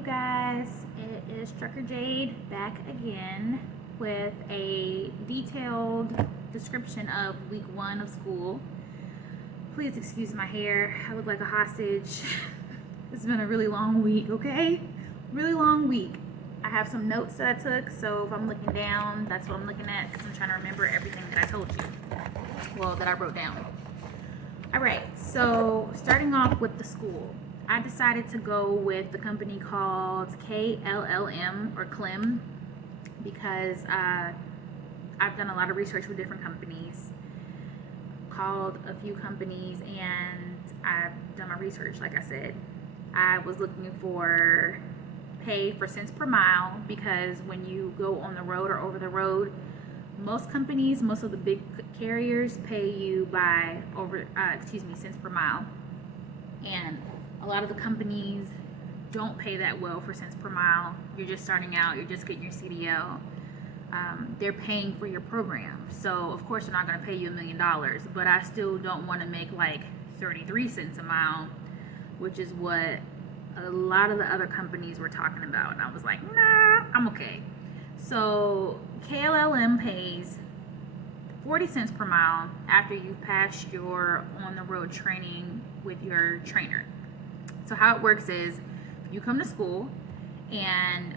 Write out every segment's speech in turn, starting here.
you guys, it is Trucker Jade back again with a detailed description of week 1 of school. Please excuse my hair, I look like a hostage. It's been a really long week, okay? Really long week. I have some notes that I took, so if I'm looking down, that's what I'm looking at because I'm trying to remember everything that I told you. Well, that I wrote down. Alright, so starting off with the school. I decided to go with the company called kllm or kllm because I've done a lot of research with different companies, called a few companies, and I've done my research. Like I said, I was looking for pay for cents per mile because when you go on the road or over the road, most companies, most of the big carriers pay you by cents per mile, and a lot of the companies don't pay that well for cents per mile. You're just starting out, you're just getting your CDL. They're paying for your program, so of course they're not going to pay you $1 million, but I still don't want to make like 33 cents a mile, which is what a lot of the other companies were talking about, and I was like, nah, I'm okay. So kllm pays 40 cents per mile after you've passed your on-the-road training with your trainer. So how it works is you come to school, and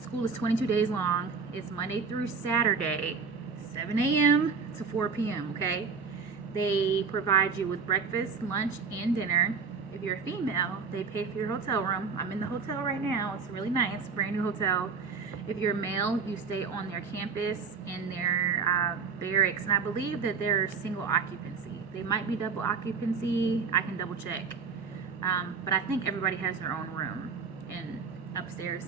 school is 22 days long. It's Monday through Saturday, 7 a.m. to 4 p.m., okay? They provide you with breakfast, lunch, and dinner. If you're a female, they pay for your hotel room. I'm in the hotel right now. It's really nice, brand new hotel. If you're a male, you stay on their campus in their barracks, and I believe that they're single occupancy. They might be double occupancy. I can double check. But I think everybody has their own room upstairs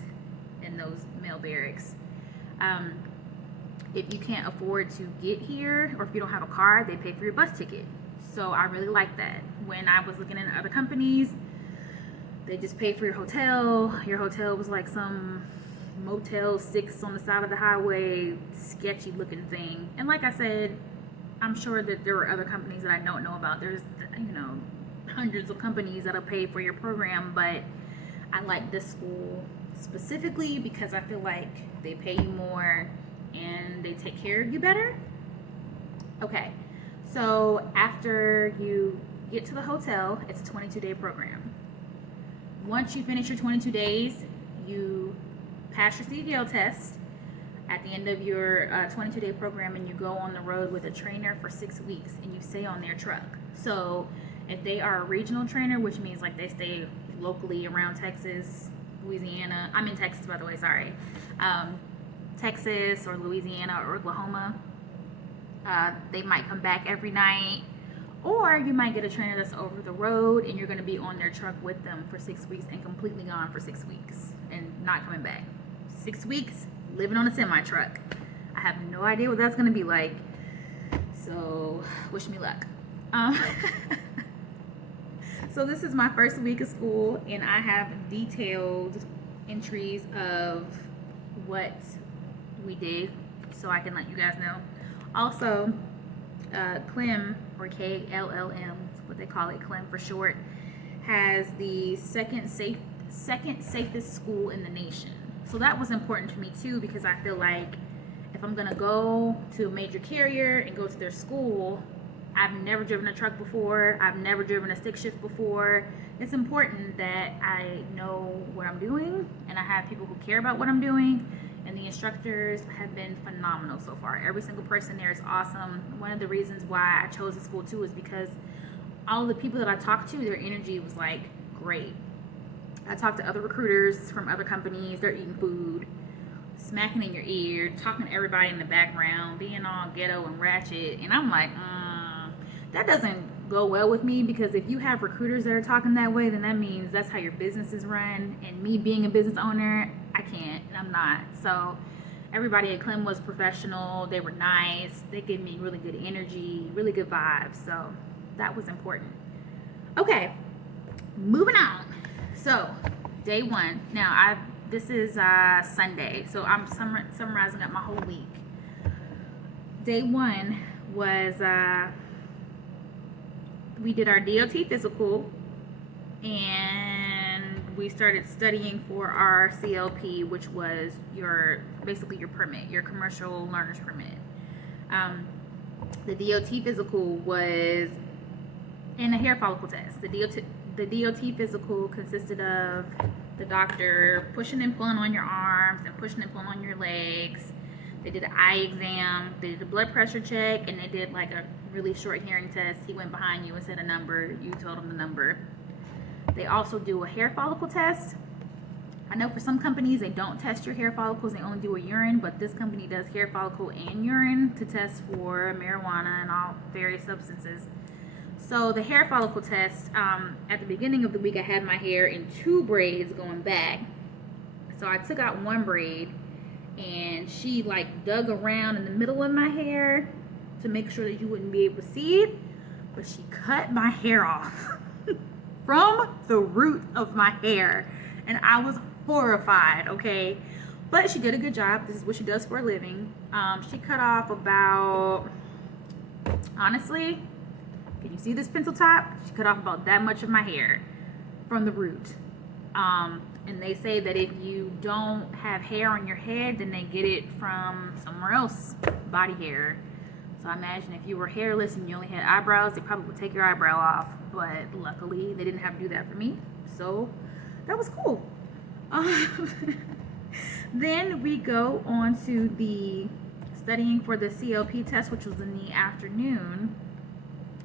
in those male barracks. If you can't afford to get here, or if you don't have a car, they pay for your bus ticket. So I really like that. When I was looking at other companies, they just pay for your hotel. Your hotel was like some Motel 6 on the side of the highway, sketchy looking thing. And like I said, I'm sure that there are other companies that I don't know about. There's, hundreds of companies that'll pay for your program, but I like this school specifically because I feel like they pay you more and they take care of you better. Okay, so after you get to the hotel, it's a 22-day program. Once you finish your 22 days, you pass your CDL test at the end of your 22-day program, and you go on the road with a trainer for 6 weeks, and you stay on their truck. So if they are a regional trainer, which means like they stay locally around Texas, Louisiana, I'm in Texas, by the way, sorry, Texas or Louisiana or Oklahoma, they might come back every night, or you might get a trainer that's over the road and you're going to be on their truck with them for 6 weeks and completely gone for 6 weeks and not coming back. 6 weeks living on a semi truck. I have no idea what that's going to be like, so wish me luck. So this is my first week of school, and I have detailed entries of what we did so I can let you guys know. Also, kllm, or kllm, what they call it, kllm for short, has the second safest school in the nation. So that was important to me too, because I feel like if I'm gonna go to a major carrier and go to their school, I've never driven a truck before, I've never driven a stick shift before. It's important that I know what I'm doing, and I have people who care about what I'm doing, and the instructors have been phenomenal so far. Every single person there is awesome. One of the reasons why I chose the school too is because all the people that I talked to, their energy was like great. I talked to other recruiters from other companies, they're eating food, smacking in your ear, talking to everybody in the background, being all ghetto and ratchet, and I'm like, that doesn't go well with me, because if you have recruiters that are talking that way, then that means that's how your business is run, and me being a business owner, I can't, and I'm not. So everybody at kllm was professional, they were nice, they gave me really good energy, really good vibes, so that was important. Okay, moving on. So day 1, now this is Sunday, so I'm summarizing up my whole week. Day 1 was we did our DOT physical, and we started studying for our CLP, which was basically your permit, your commercial learner's permit. The DOT physical was in a hair follicle test. The DOT physical consisted of the doctor pushing and pulling on your arms and pushing and pulling on your legs. They did an eye exam, they did a blood pressure check, and they did like a really short hearing test. He went behind you and said a number, you told him the number. They also do a hair follicle test. I know for some companies they don't test your hair follicles, they only do a urine, but this company does hair follicle and urine to test for marijuana and all various substances. So the hair follicle test, at the beginning of the week I had my hair in 2 braids going back. So I took out 1 braid and she like dug around in the middle of my hair to make sure that you wouldn't be able to see it, but she cut my hair off from the root of my hair, and I was horrified, okay? But she did a good job. This is what she does for a living. She cut off about, honestly, can you see this pencil top? She cut off about that much of my hair from the root. And they say that if you don't have hair on your head, then they get it from somewhere else, body hair. So I imagine if you were hairless and you only had eyebrows, they probably would take your eyebrow off. But luckily, they didn't have to do that for me. So that was cool. Then we go on to the studying for the CLP test, which was in the afternoon.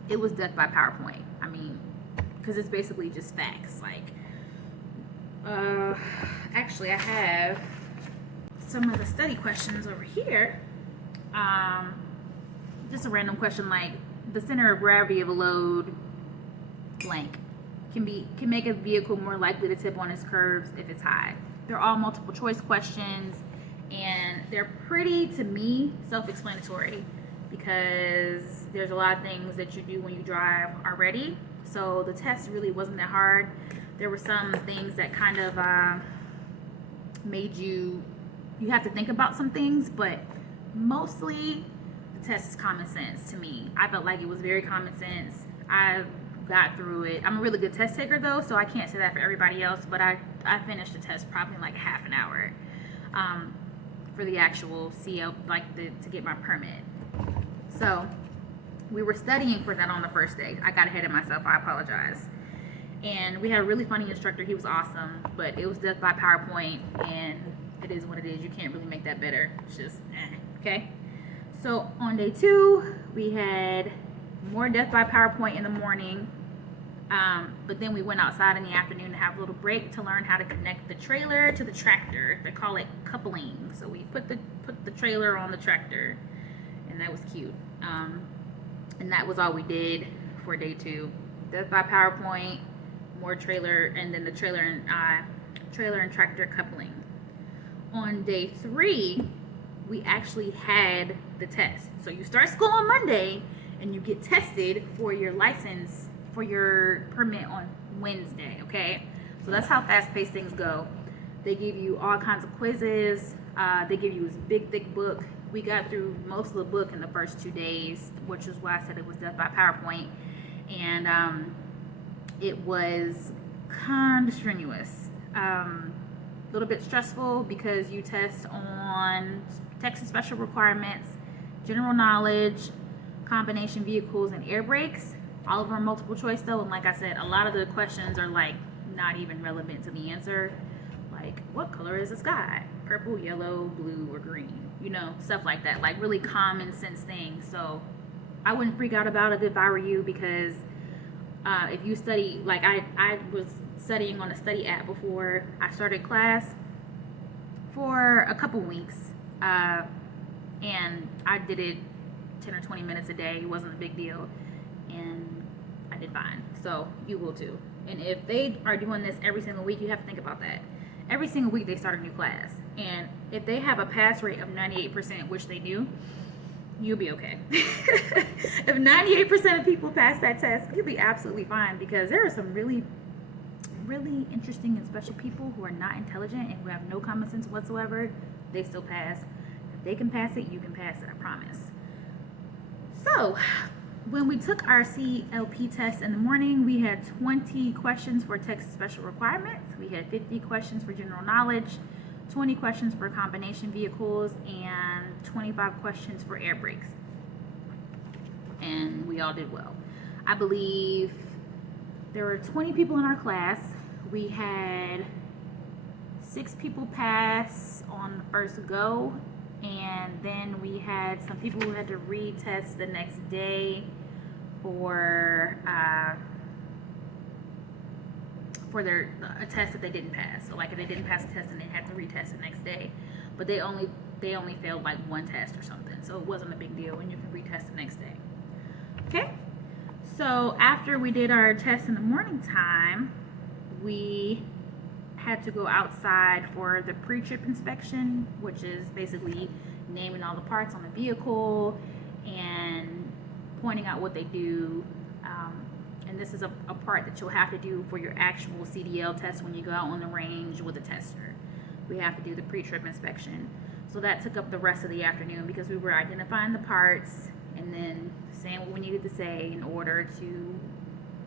It was death by PowerPoint. I mean, because it's basically just facts. Like, actually, I have some of the study questions over here. Just a random question like, the center of gravity of a load blank can make a vehicle more likely to tip on its curves if it's high. They're all multiple choice questions, and they're pretty, to me, self-explanatory, because there's a lot of things that you do when you drive already. So the test really wasn't that hard. There were some things that kind of made you have to think about some things, but mostly the test is common sense to me. I felt like it was very common sense. I got through it. I'm a really good test taker though, so I can't say that for everybody else, but I finished the test probably in like half an hour for the actual CL, to get my permit. So we were studying for that on the first day. I got ahead of myself, I apologize. And we had a really funny instructor. He was awesome, but it was death by PowerPoint, and it is what it is. You can't really make that better. It's just okay. So on day 2, we had more death by PowerPoint in the morning, but then we went outside in the afternoon to have a little break to learn how to connect the trailer to the tractor. They call it coupling. So we put the trailer on the tractor, and that was cute. And that was all we did for day 2. Death by PowerPoint, more trailer, and then the trailer and tractor coupling. On day 3, we actually had the test. So you start school on Monday, and you get tested for your license, for your permit on Wednesday, okay? So that's how fast-paced things go. They give you all kinds of quizzes. They give you this big, thick book. We got through most of the book in the first 2 days, which is why I said it was death by PowerPoint. And it was kind of strenuous. A little bit stressful because you test on Texas special requirements, general knowledge, combination vehicles, and air brakes. All of them are multiple choice though, and like I said, a lot of the questions are like not even relevant to the answer. Like, what color is the sky? Purple, yellow, blue, or green? You know, stuff like that. Like really common sense things. So I wouldn't freak out about it if I were you, because if you study, like I was studying on a study app before I started class for a couple weeks, and I did it 10 or 20 minutes a day. It wasn't a big deal, and I did fine. So you will too. And if they are doing this every single week, you have to think about that. Every single week they start a new class, and if they have a pass rate of 98%, which they do, you'll be okay. If 98% of people pass that test, you'll be absolutely fine, because there are some really, really interesting and special people who are not intelligent and who have no common sense whatsoever. They still pass. If they can pass it, you can pass it, I promise. So when we took our CLP test in the morning, we had 20 questions for Texas special requirements. We had 50 questions for general knowledge, 20 questions for combination vehicles, and 25 questions for air brakes. And we all did well. I believe there were 20 people in our class. We had 6 people pass on the first go, and then we had some people who had to retest the next day for a test that they didn't pass. So like if they didn't pass the test and they had to retest the next day, but they only failed like one test or something, so it wasn't a big deal, and you can retest the next day. Okay, so after we did our test in the morning time, we had to go outside for the pre-trip inspection, which is basically naming all the parts on the vehicle and pointing out what they do. And this is a part that you'll have to do for your actual CDL test when you go out on the range with a tester. We have to do the pre-trip inspection. So that took up the rest of the afternoon because we were identifying the parts and then saying what we needed to say in order to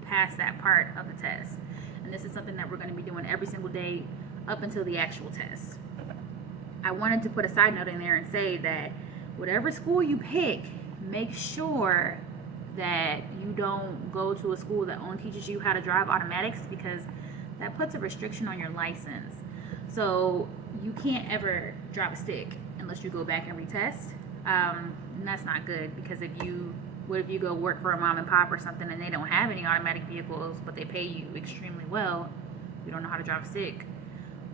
pass that part of the test. And this is something that we're going to be doing every single day up until the actual test. I wanted to put a side note in there and say that whatever school you pick, make sure that you don't go to a school that only teaches you how to drive automatics, because that puts a restriction on your license. So you can't ever drive a stick unless you go back and retest. And that's not good, because what if you go work for a mom and pop or something and they don't have any automatic vehicles, but they pay you extremely well, you don't know how to drive a stick,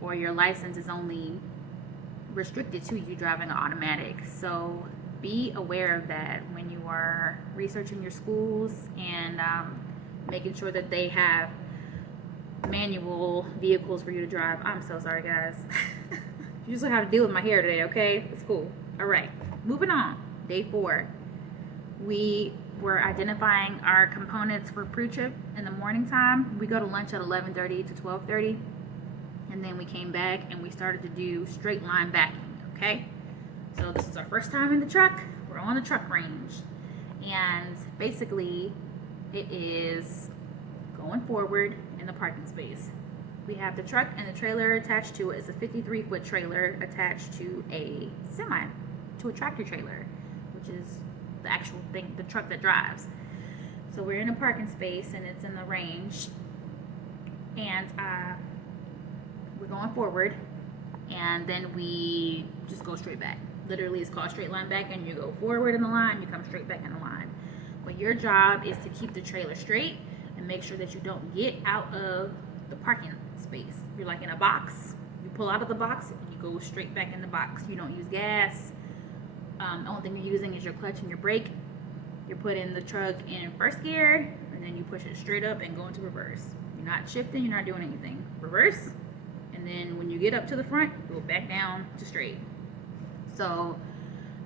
or your license is only restricted to you driving an automatic. So be aware of that when you are researching your schools and making sure that they have manual vehicles for you to drive. I'm so sorry, guys. You just have to deal with my hair today, okay? It's cool. All right, moving on. Day 4. We were identifying our components for pre-trip in the morning time. We go to lunch at 11:30 to 12:30, and then we came back and we started to do straight line backing, okay? So this is our first time in the truck. We're on the truck range, and basically it is going forward in the parking space. We have the truck and the trailer attached to it. It's a 53-foot trailer attached to a semi, to a tractor trailer, which is the actual thing, the truck that drives. So we're in a parking space and it's in the range, and we're going forward, and then we just go straight back. Literally, it's called straight line back, and you go forward in the line, you come straight back in the line. But your job is to keep the trailer straight and make sure that you don't get out of the parking space. You're like in a box, you pull out of the box and you go straight back in the box. You don't use gas. The only thing you're using is your clutch and your brake. You're putting the truck in first gear, and then you push it straight up and go into reverse. You're not shifting, you're not doing anything. Reverse, and then when you get up to the front, go back down to straight. So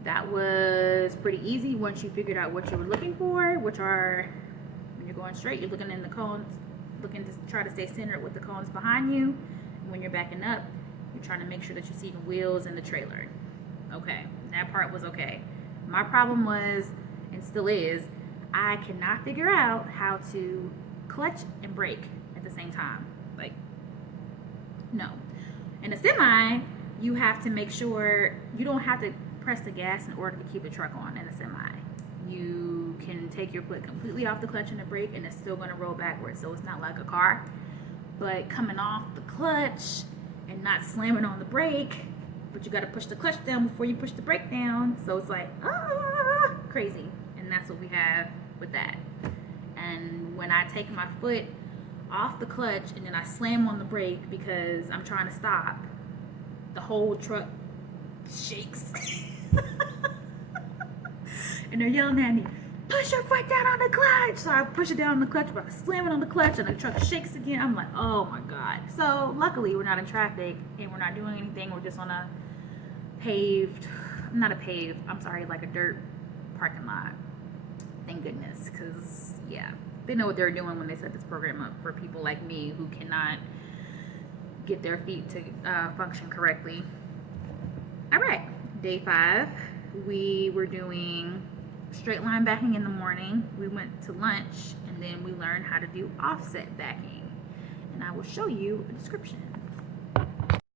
that was pretty easy once you figured out what you were looking for, which are, when you're going straight, you're looking in the cones, looking to try to stay centered with the cones behind you. And when you're backing up, you're trying to make sure that you see the wheels and the trailer. Okay, that part was okay. My problem was, and still is, I cannot figure out how to clutch and brake at the same time. Like, no. In a semi, you have to make sure you don't have to press the gas in order to keep the truck on in a semi. You can take your foot completely off the clutch and the brake, and it's still going to roll backwards, so it's not like a car. But coming off the clutch and not slamming on the brake, but you got to push the clutch down before you push the brake down, so it's like crazy. And that's what we have with that. And when I take my foot off the clutch and then I slam on the brake because I'm trying to stop, the whole truck shakes. And they're yelling at me, push your foot down on the clutch. So I push it down on the clutch, but I slam it on the clutch and the truck shakes again. I'm like, oh my God. So luckily we're not in traffic and we're not doing anything. We're just on a like a dirt parking lot. Thank goodness, because yeah, they know what they're doing when they set this program up for people like me who cannot get their feet to function correctly. All right, day 5, we were doing straight line backing in the morning. We went to lunch, and then we learned how to do offset backing. And I will show you a description.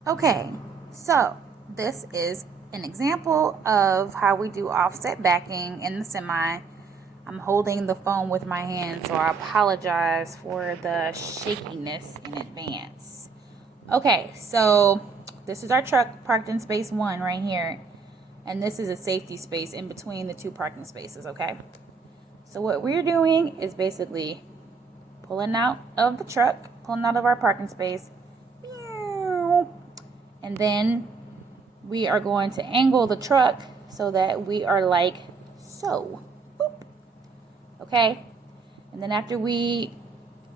Okay, so this is an example of how we do offset backing in the semi. I'm holding the phone with my hand, so I apologize for the shakiness in advance. Okay, so this is our truck parked in space 1 right here. And this is a safety space in between the 2 parking spaces, okay? So what we're doing is basically pulling out of the truck, pulling out of our parking space, and then we are going to angle the truck so that we are like so. Boop. Okay? And then after we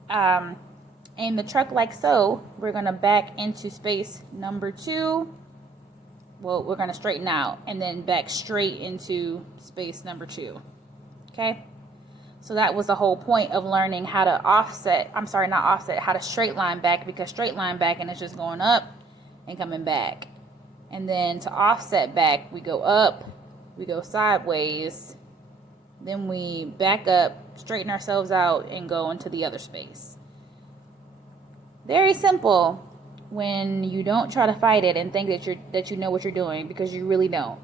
aim the truck like so, we're going to back into space number 2. Well, we're going to straighten out and then back straight into space number 2. Okay? So that was the whole point of learning how to offset, how to straight line back, because straight line backing is just going up and coming back. And then to offset back, we go up, we go sideways, then we back up, straighten ourselves out, and go into the other space. Very simple when you don't try to fight it and think that you know what you're doing, because you really don't.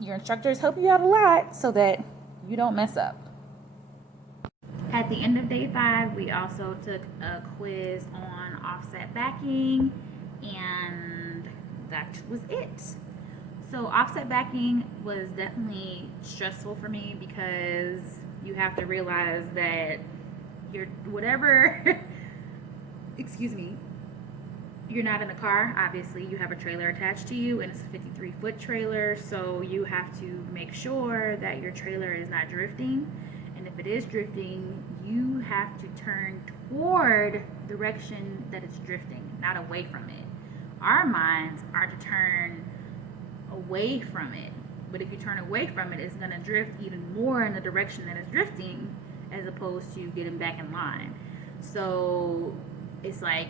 Your instructors help you out a lot so that you don't mess up. At the end of day 5, we also took a quiz on offset backing, and that was it. So offset backing was definitely stressful for me, because you have to realize that excuse me, you're not in a car. Obviously, you have a trailer attached to you, and it's a 53-foot trailer, so you have to make sure that your trailer is not drifting. And if it is drifting, you have to turn toward the direction that it's drifting, not away from it. Our minds are to turn away from it, but if you turn away from it, it's going to drift even more in the direction that it's drifting, as opposed to getting back in line. So it's like,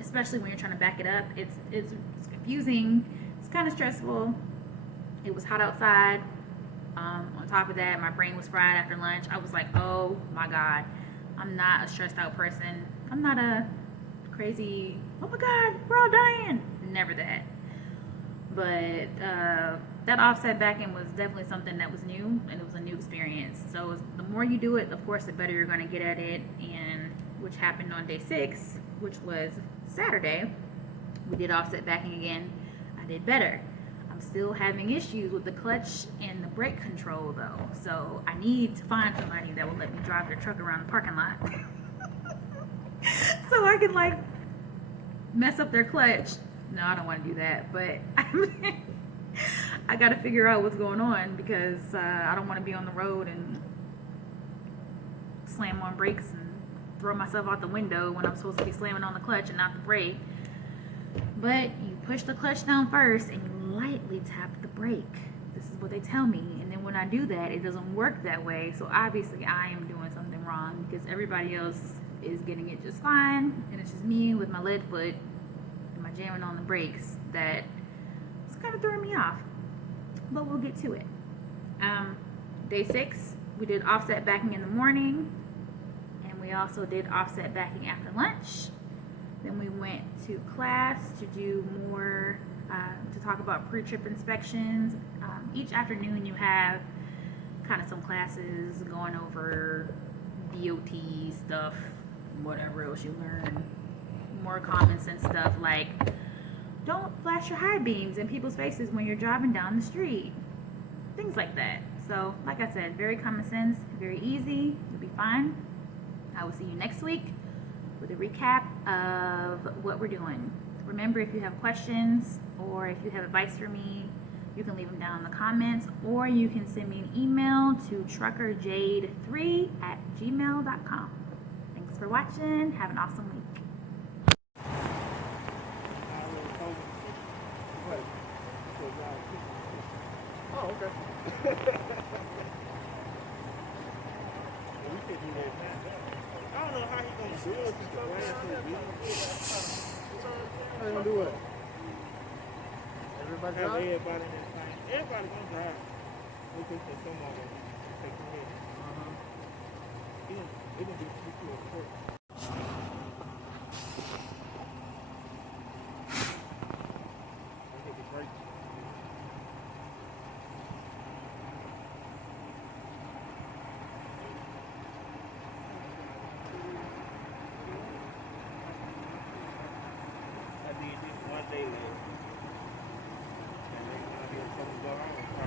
especially when you're trying to back it up, it's confusing, it's kind of stressful. It was hot outside. On top of that, my brain was fried after lunch. I was like, oh my God, I'm not a stressed out person. I'm not a crazy, oh my God, we're all dying. Never that. But that offset backing was definitely something that was new, and it was a new experience. So the more you do it, of course, the better you're going to get at it. And which happened on day 6, which was Saturday. We did offset backing again. I did better. I'm still having issues with the clutch and the brake control though, so I need to find somebody that will let me drive their truck around the parking lot so I can like mess up their clutch. No, I don't want to do that, but I got to figure out what's going on, because I don't want to be on the road and slam on brakes and throw myself out the window when I'm supposed to be slamming on the clutch and not the brake. But you push the clutch down first and you lightly tap the brake. This is what they tell me. And then when I do that, it doesn't work that way. So obviously I am doing something wrong, because everybody else is getting it just fine, and it's just me with my lead foot and my jamming on the brakes that it's kind of throwing me off. But we'll get to it. Day 6, we did offset backing in the morning, and we also did offset backing after lunch. Then we went to class to do more, to talk about pre-trip inspections. Each afternoon you have kind of some classes going over DOT stuff, whatever else you learn. More common sense stuff like, don't flash your high beams in people's faces when you're driving down the street. Things like that. So, like I said, very common sense, very easy. You'll be fine. I will see you next week with a recap of what we're doing. Remember, if you have questions or if you have advice for me, you can leave them down in the comments, or you can send me an email to truckerjade3@gmail.com. Thanks for watching. Have an awesome week. Oh, okay. We could do that now. I don't know how he gonna do it. How you gonna do it? Everybody drive? Everybody gonna drive. We could come on. take a minute. It didn't get too important. I hit the brake. I did this one day, man. And then I did something go on.